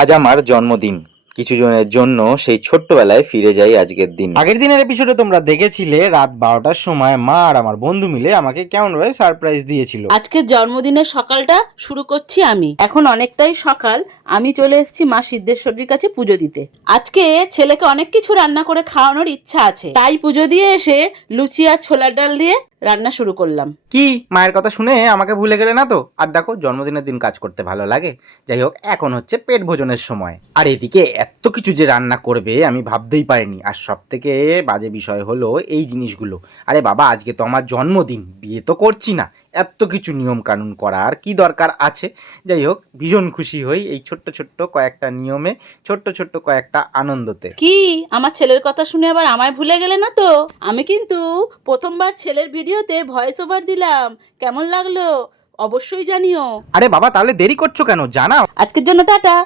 আজ আমার জন্মদিন। কিছু জনের জন্য সেই ছোট্টবেলায় ফিরে যাই আজকের দিন। আগের দিনের এপিসোডে তোমরা দেখেছিলে রাত 12টার সময় মা আর আমার বন্ধু মিলে আমাকে কেমনভাবে সারপ্রাইজ দিয়েছিল। আজকের জন্মদিনের সকালটা শুরু করছি আমি। এখন অনেকটাই সকাল, আমি চলে এসেছি মা সিদ্ধেশ্বরীর কাছে পুজো দিতে। আজকে ছেলেকে অনেক কিছু রান্না করে খাওয়ানোর ইচ্ছা আছে, তাই পুজো দিয়ে এসে লুচি আর ছোলার ডাল দিয়ে রান্না শুরু করলাম। কি মায়ের কথা শুনে আমাকে ভুলে গেলে না তো? আর দেখো, জন্মদিনের দিন কাজ করতে ভালো লাগে। যাই হোক, এখন হচ্ছে পেট ভোজনের সময়, আর এদিকে এত কিছু যে রান্না করবে আমি ভাবতেই পারিনি। আর সব থেকে বাজে বিষয় হলো এই জিনিসগুলো। আরে বাবা, আজকে তো আমার জন্মদিন, বিয়ে তো করছি না, এত কিছু নিয়ম কানুন করার কি দরকার আছে? যাই হোক, ভীষণ খুশি হই এই ছোট্ট ছোট্ট কয়েকটা নিয়মে, ছোট্ট ছোট্ট কয়েকটা আনন্দতে। কি আমার ছেলের কথা শুনে আবার আমায় ভুলে গেলে না তো? আমি কিন্তু প্রথমবার ছেলের ভিডিওতে ভয়েস ওভার দিলাম, কেমন লাগলো অবশ্যই জানিও। আরে বাবা, তাহলে দেরি করছো কেন? জানাও। আজকের জন্য টাটা।